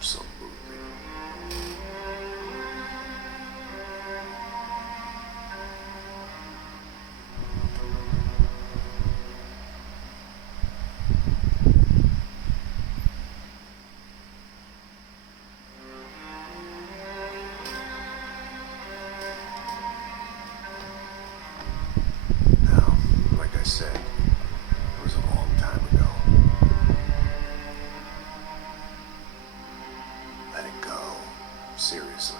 Absolutely. Now, like I said, it was a long time ago. Let it go. Seriously.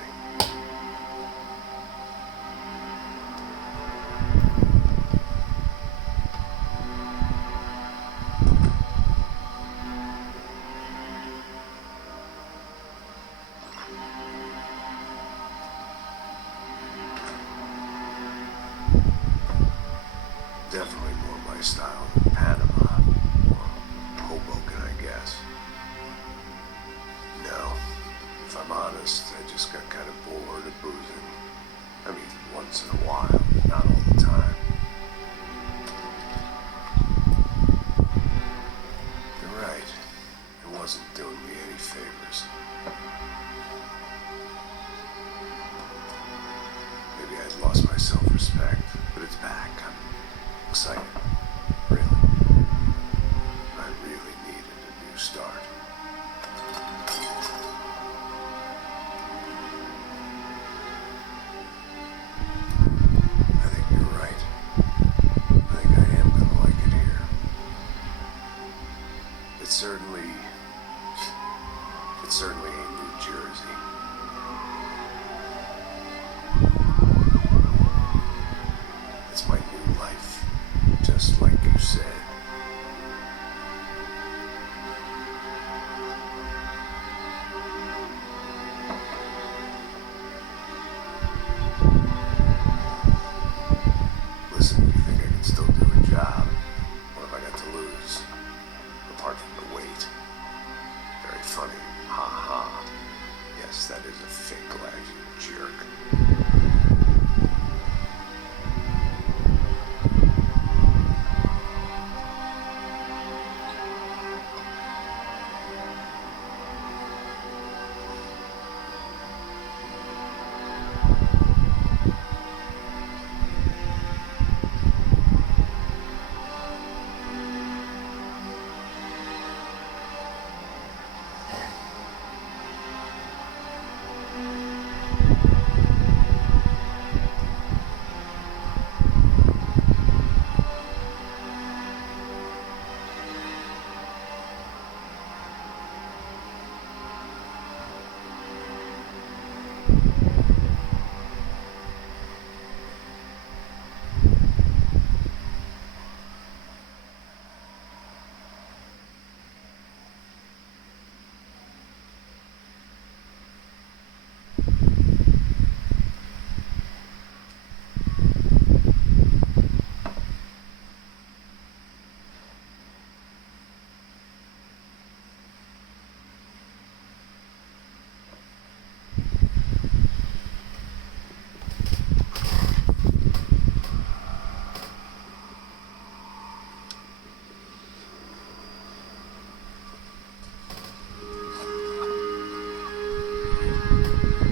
Definitely more my style than Panama, or Hoboken, I guess. No, if I'm honest, I just got kind of bored of boozing. I mean, once in a while, not all the time. You're right, it wasn't doing me any favors. Maybe I'd lost my self-respect, but it's back. I'm excited. Really. I really needed a new start. I think you're right. I think I am gonna like it here. It's certainly ain't New Jersey. It's my new life, just like you said. Listen, you think I can still do a job? What have I got to lose? Apart from the weight. Very funny. Ha ha. Yes, that is a fake laugh, you jerk.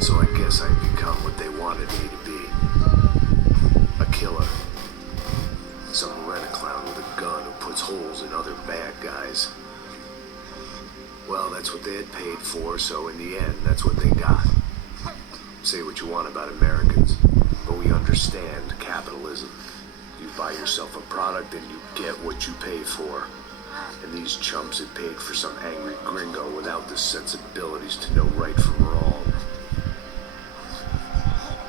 So I guess I've become what they wanted me to be. A killer. Some rent-a-clown with a gun who puts holes in other bad guys. Well, that's what they had paid for, so in the end, that's what they got. Say what you want about Americans, but we understand capitalism. You buy yourself a product and you get what you pay for. And these chumps had paid for some angry gringo without the sensibilities to know right from wrong.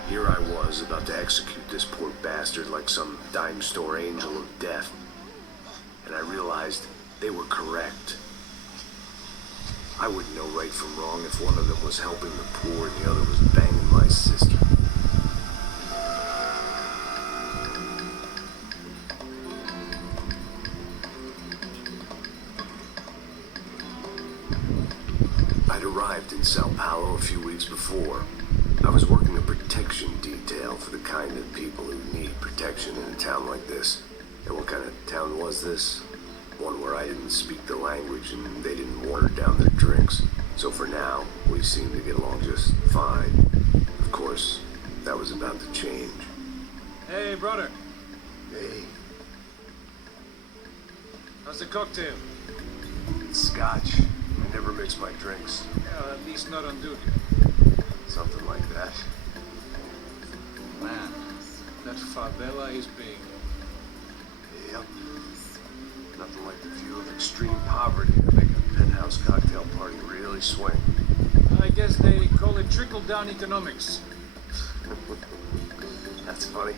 Here I was, about to execute this poor bastard like some dime store angel of death. And I realized they were correct. I wouldn't know right from wrong if one of them was helping the poor and the other was banging my sister. I'd arrived in Sao Paulo a few weeks before. I was working a protection detail for the kind of people who need protection in a town like this. And what kind of town was this? One where I didn't speak the language and they didn't water down their drinks. So for now, family seemed to get along just fine. Of course, that was about to change. Hey, brother. Hey, How's the cocktail? it's scotch. I never mix my drinks. Yeah, at least not on duty. Something like that. Man, that favela is big. Yep. Nothing like the view of extreme poverty to make a penthouse cocktail party really swing. I guess they call it trickle-down economics. That's funny.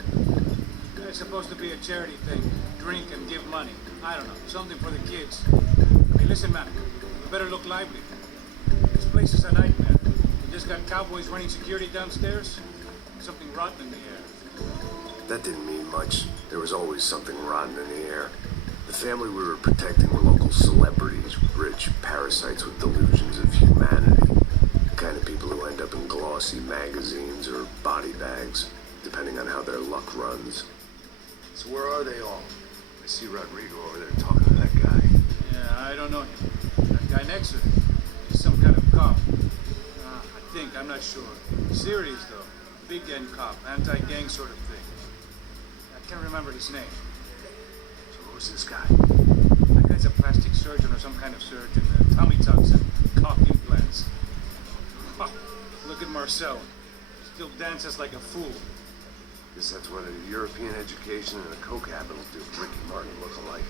It's supposed to be a charity thing. Drink and give money. I don't know, something for the kids. Hey, listen, man, you better look lively. This place is a nightmare. We just got cowboys running security downstairs. Something rotten in the air. That didn't mean much. There was always something rotten in the air. The family we were protecting were local celebrities, rich parasites with delusions of humanity. The kind of people who end up in glossy magazines or body bags, depending on how their luck runs. So where are they all? I see Rodrigo over there talking to that guy. Yeah, I don't know him. That guy next to him. He's some kind of cop. I think, I'm not sure. Serious, though. Big end cop, anti-gang sort of thing. I can't remember his name. So who's this guy? That guy's a plastic surgeon or some kind of surgeon. Tommy tucks and cock implants. Ha, look at Marcel. Still dances like a fool. Guess that's what a European education and a coke habit will do. Ricky Martin look alike.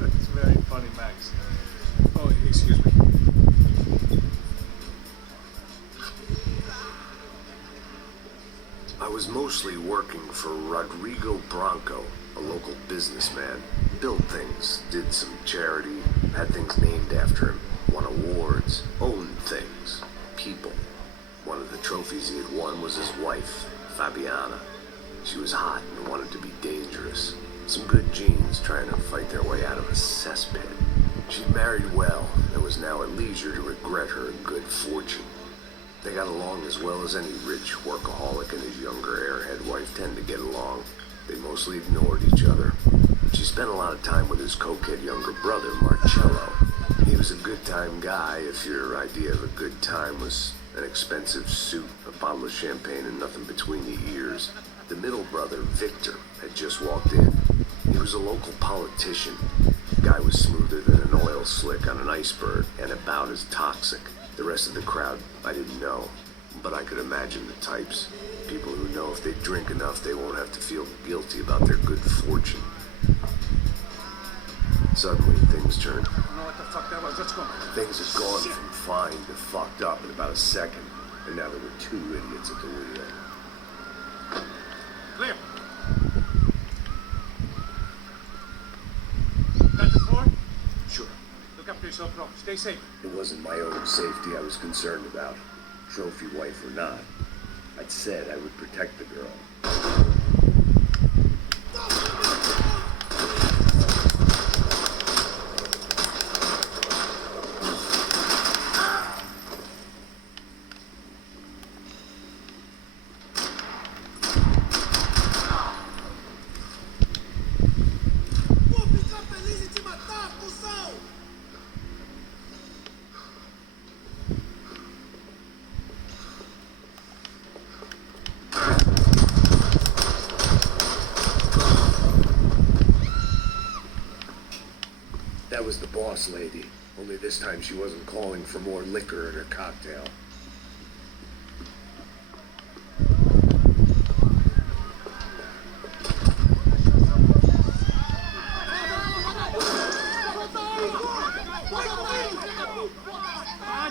That's very funny, Max. Oh, excuse me. I was mostly working for Rodrigo Branco, a local businessman. Built things, did some charity, had things named after him, won awards, owned things, people. One of the trophies he had won was his wife, Fabiana. She was hot and wanted to be dangerous. Some good genes trying to fight their way out of a cesspit. She'd married well and was now at leisure to regret her good fortune. They got along as well as any rich workaholic and his younger airhead wife tend to get along. They mostly ignored each other. She spent a lot of time with his cokehead younger brother, Marcello. He was a good-time guy if your idea of a good time was an expensive suit, a bottle of champagne, and nothing between the ears. The middle brother, Victor, had just walked in. He was a local politician. The guy was smoother than an oil slick on an iceberg and about as toxic. The rest of the crowd, I didn't know, but I could imagine the types. People who know if they drink enough, they won't have to feel guilty about their good fortune. Suddenly, things turned. I don't know what the fuck that was. Let's go. Things had gone from fine to fucked up in about a second, and now there were two idiots at the wheel. Clear. Got the floor? Sure. Look after yourself, bro. Stay safe. It wasn't my own safety I was concerned about, trophy wife or not. I'd said I would protect the girl. That was the boss lady, only this time she wasn't calling for more liquor in her cocktail.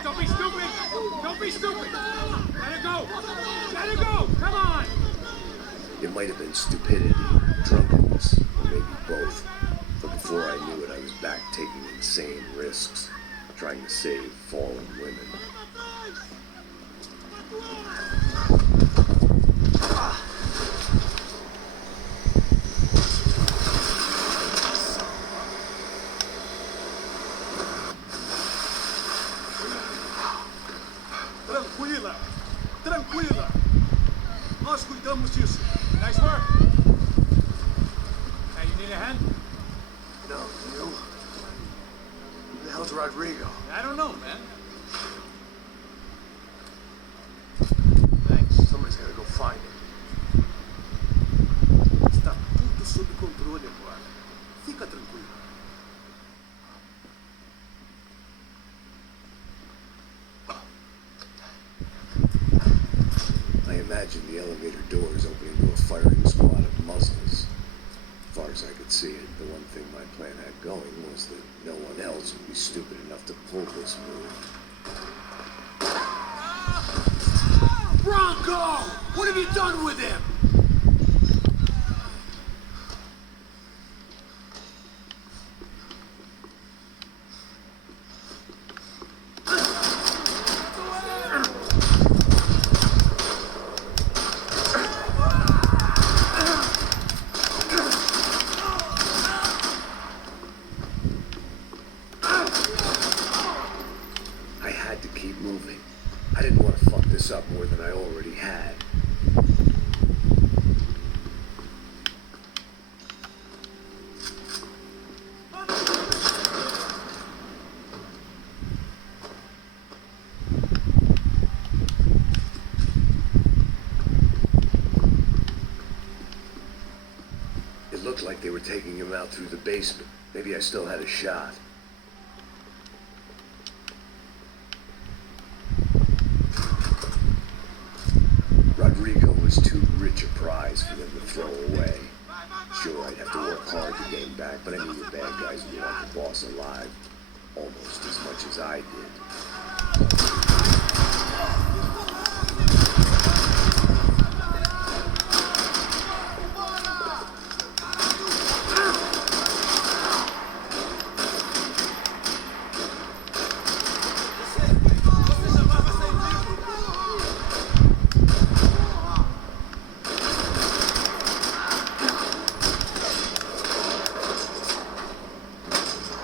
Don't be stupid! Don't be stupid! Let it go! Let it go! Come on! It might have been stupidity, drunkenness, or maybe both. But before I knew it, I was back taking insane risks, trying to save fallen women. Tranquila! Tranquila! Nós cuidamos disso. Nice work! Hey, you need a hand? No, you? Who the hell's Rodrigo? I don't know, man. imagine the elevator doors opening to a firing squad of muzzles. As far as I could see it, the one thing my plan had going was that no one else would be stupid enough to pull this move. Branco! What have you done with him? I had to keep moving. I didn't want to fuck this up more than I already had. It looked like they were taking him out through the basement. Maybe I still had a shot. Rodrigo was too rich a prize for them to throw away. Sure, I'd have to work hard to gain back, but I knew the bad guys would want the boss alive almost as much as I did.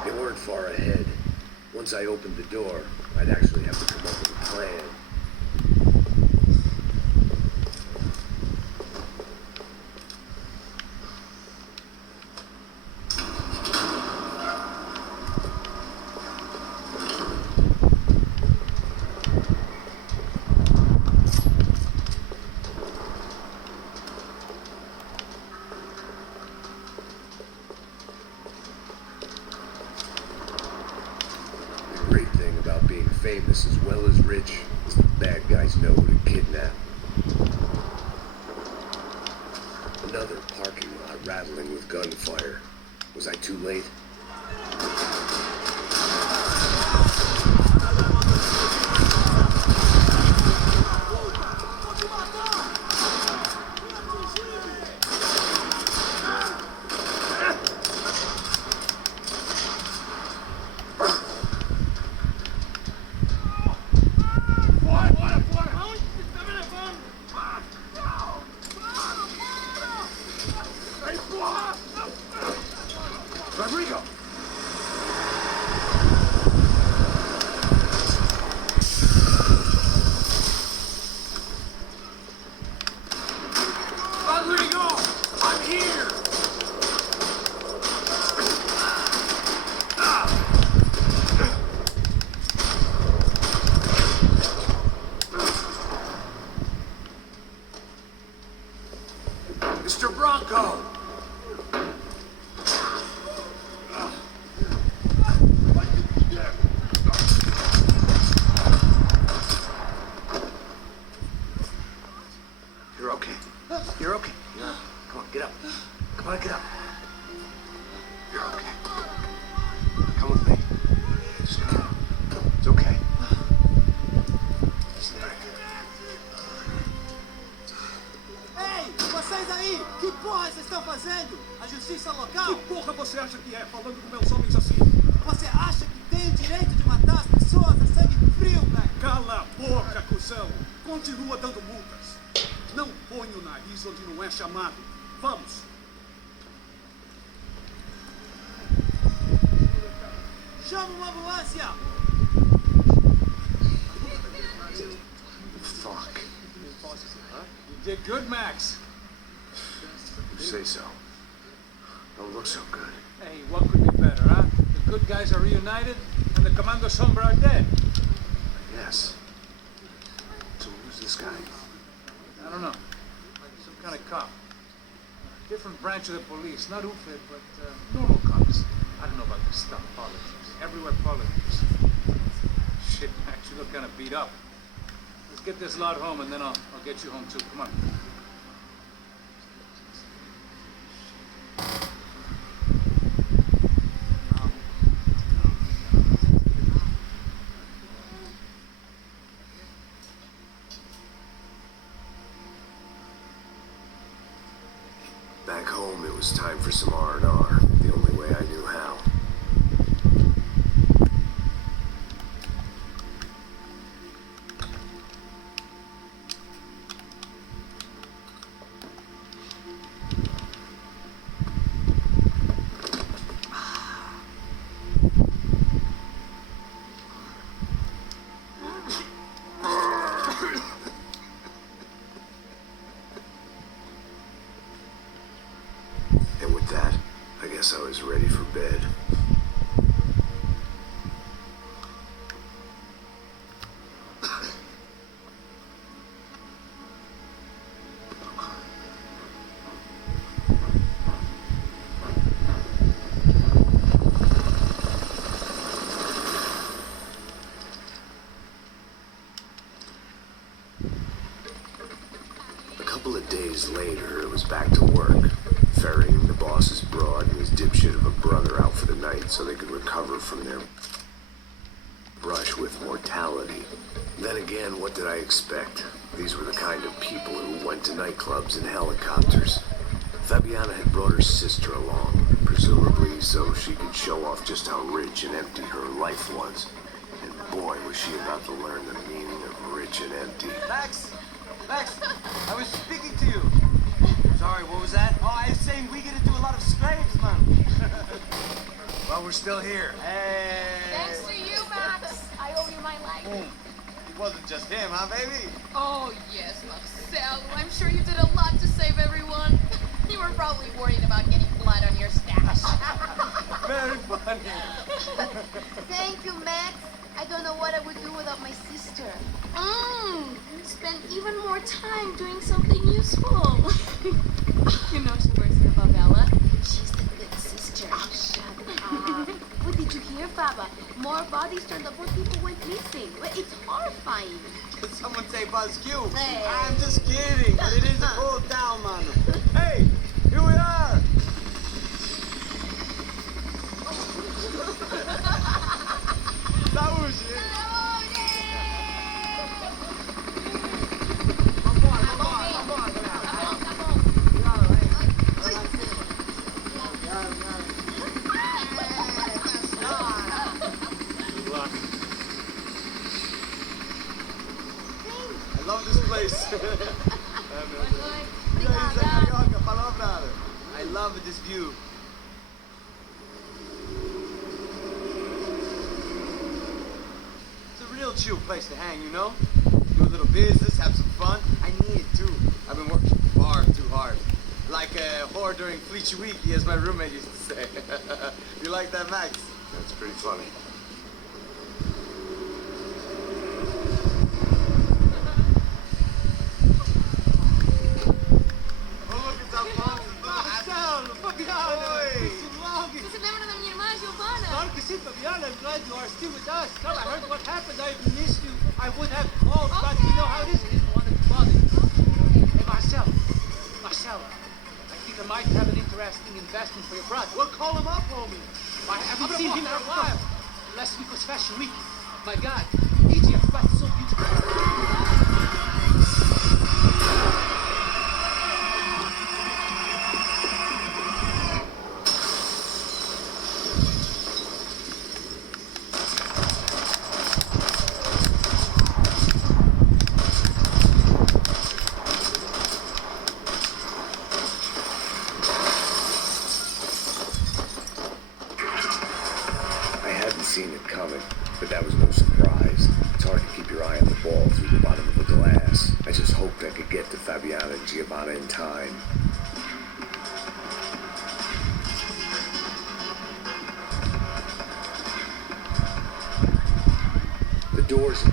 They weren't far ahead. Once I opened the door, I'd actually have to come up with a plan. The great thing about being famous as well as rich is the bad guys know who to kidnap. Another parking lot rattling with gunfire. Was I too late? Rodrigo! Rodrigo! I'm here! Mr. Branco! You're okay. You're okay. Come on, get up. Come on, get up. You're okay. Come with me. It's okay. It's okay. Listen back. Ei, vocês aí! Que porra vocês estão fazendo? A justiça local? Que porra você acha que é, falando com meus homens assim? Você acha que tem o direito de matar as pessoas a sangue frio, velho? Cala a boca, cuzão! Continua dando multas. Não põe o nariz onde não é chamado. Vamos! Chama uma ambulância! Fuck. You did good, Max. You say so. Don't look so good. Hey, what could be better, huh? The good guys are reunited, and the Commando Sombra are dead. Yes. So who's this guy? I don't know. Some kind of cop. Different branch of the police. Not UFED, but normal cops. I don't know about this stuff. Politics. Everywhere politics. Shit, Max, you look kind of beat up. This Let's get this lot home, and then I'll get you home too. Come on. Back home, it was time for some R&R, the only way I knew how. And with that, I guess I was ready for bed. A couple of days later, it was back to work, ferrying the boss's broad and his dipshit of a brother out for the night so they could recover from their brush with mortality. Then again, what did I expect? These were the kind of people who went to nightclubs in helicopters. Fabiana had brought her sister along, presumably so she could show off just how rich and empty her life was. And boy, was she about to learn the meaning of rich and empty. Max! Max! I was speaking to you. Sorry, what was that? Oh, I was saying we get to do a lot of scrapes, man. Well, we're still here. Hey! Thanks to you, Max. I owe you my life. It wasn't just him, huh, baby? Oh, yes, Marcel. I'm sure you did a lot to save everyone. You were probably worried about getting blood on your stash. Very funny. Thank you, Max. I don't know what I would do without my sister. Spend even more time doing something useful. You know she works in the favela. She's the good sister. Shut up. What did you hear, Baba? More bodies turned up where people went missing. Well, it's horrifying. Did someone say Buzz Q? Hey. I'm just kidding, but it is a cool town, man. Hey, here we are. Saúde. Good luck. I love this place. I love this view. It's a real chill place to hang, you know? Do a little business, have some fun. I need it too. I've been working far too hard. Like a whore during Fleechy Week, as my roommate used to say. You like that, Max? That's pretty funny. Você lembra da minha irmã, Giovanna? Claro que sim, Fabiana. I'm glad you are still with us. Come, I heard what happened. I missed you. I would have called, but you know how it is. I didn't want to bother you. Hey, Marcel. Marcel, I think I might have an interesting investment for your brother. Well, call him up, homie. I haven't seen him for a while. Last week was Fashion Week. My God, Egypt, but so beautiful. Seen it coming, but that was no surprise. It's hard to keep your eye on the ball through the bottom of a glass. I just hoped I could get to Fabiana and Giovanna in time. The doors...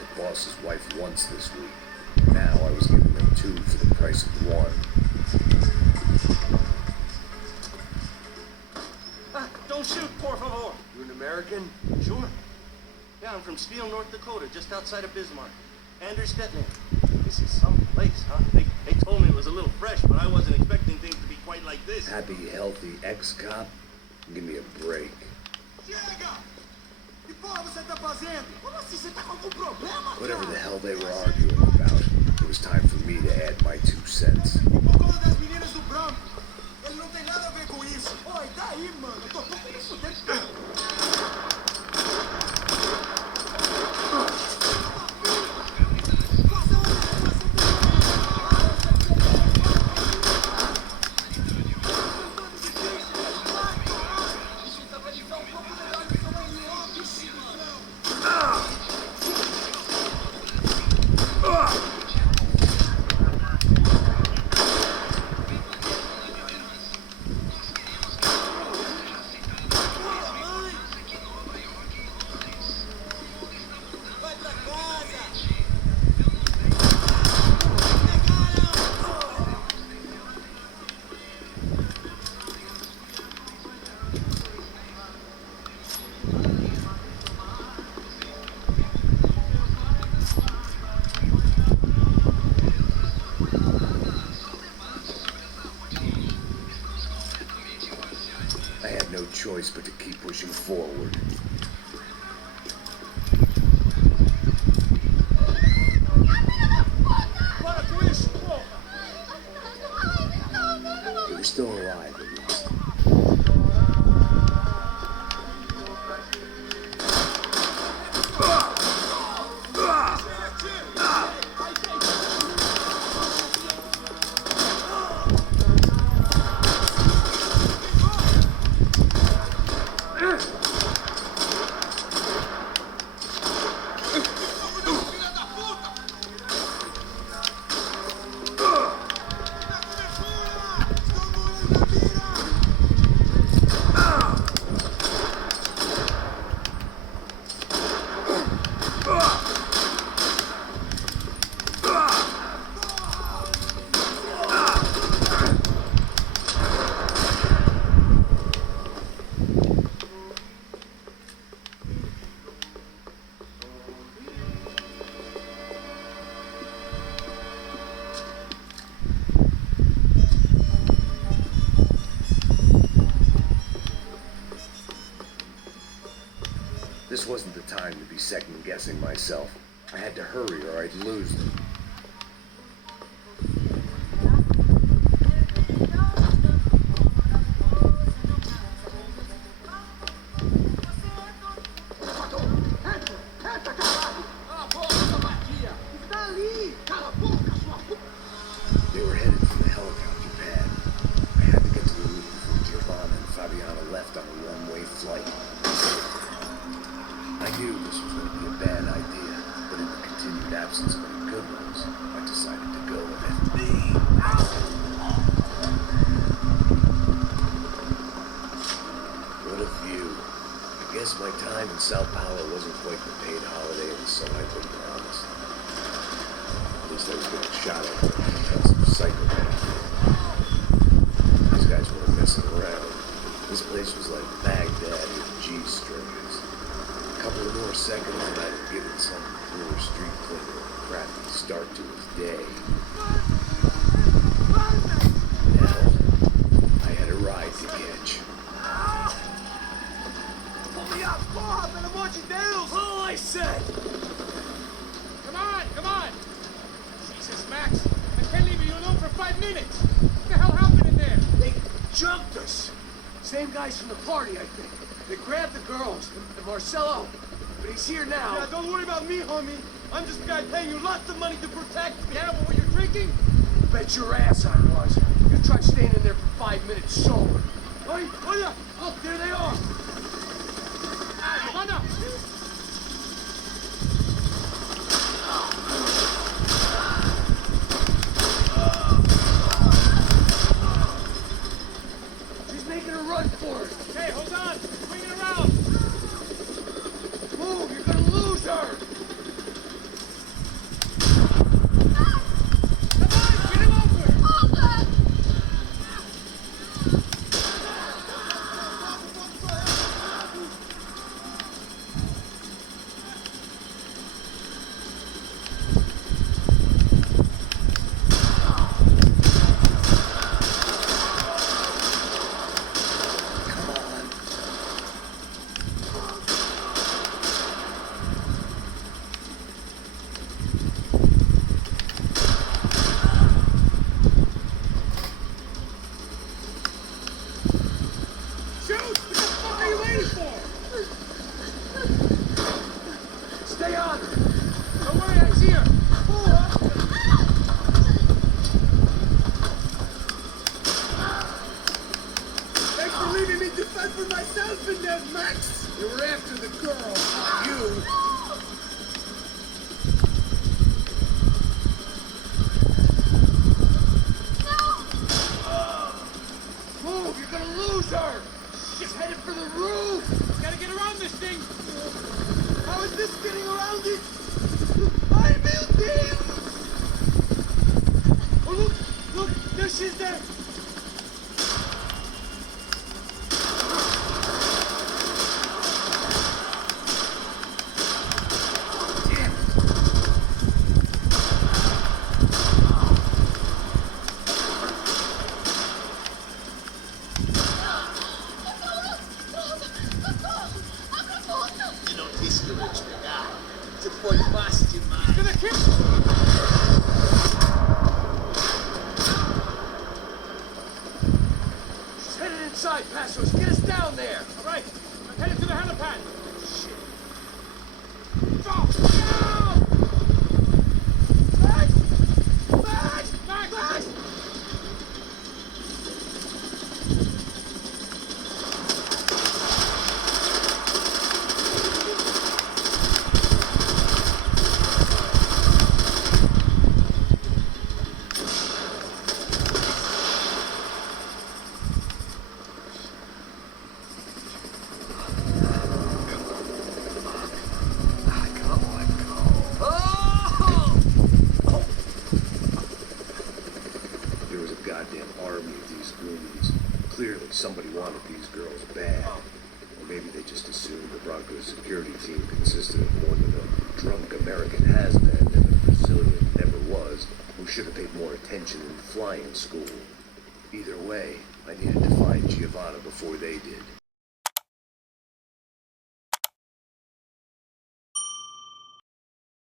the boss's wife once this week. Now I was giving them 2 for the price of 1. Don't shoot, por favor. You're an American? Sure. Yeah, I'm from Steele, North Dakota, just outside of Bismarck. Anders Stetner. This is some place, huh? They told me it was a little fresh, but I wasn't expecting things to be quite like this. Happy, healthy ex-cop? Give me a break. Chega! Que porra você tá fazendo? Como assim? Você tá com algum problema? Whatever the hell they were arguing about, it was time for me to add my 2 cents. E por conta das meninas do Branco. Ele não tem nada a ver com isso. Oi, daí, mano? Eu tô pouco me fudendo. Choice but to keep pushing forward. They were still alive at least. This wasn't the time to be second-guessing myself. I had to hurry or I'd lose them. They were headed for the helicopter pad. I had to get to the roof before Giovanna and Fabiana left on a one-way flight. I knew this was going to be a bad idea, but in the continued absence of any good ones, I decided to go with it. What a view. I guess my time in Sao Paulo wasn't quite the paid holiday in the sun I'd been promised. At least I was getting shot at because of psychopath. These guys weren't messing around. This place was like Baghdad with G-strings. A couple of more seconds and I'd have given some poor street cleaner a crappy start to his day. Now, I had a ride to catch. Pull me up, porra, pelo amor de Deus! All I said! Come on! Jesus, Max, I can't leave you alone for 5 minutes. What the hell happened in there? They jumped us! Same guys from the party, I think. They grabbed the girls, and Marcelo, but he's here now. Yeah, don't worry about me, homie. I'm just the guy paying you lots of money to protect me. Yeah, but when you're drinking? Bet your ass I was. You tried staying in there for 5 minutes sober. Oi, olha! Look, there they are! Giovanna! She's making a run for it. Hey, hold on! Swing it around! Move, you're gonna lose her. Muévete! You know, discourage me, ah. Tu puoi basti, He's gonna kill She's headed inside, Passos. Get us down there. All right, I'm headed to the helipad. Max! There was a goddamn army of these goons. Clearly, somebody wanted these girls bad. Or maybe they just assumed the Broncos security team consisted of more than a drunk American has-been than a Brazilian never was, who should have paid more attention in flying school. Either way, I needed to find Giovanna before they did.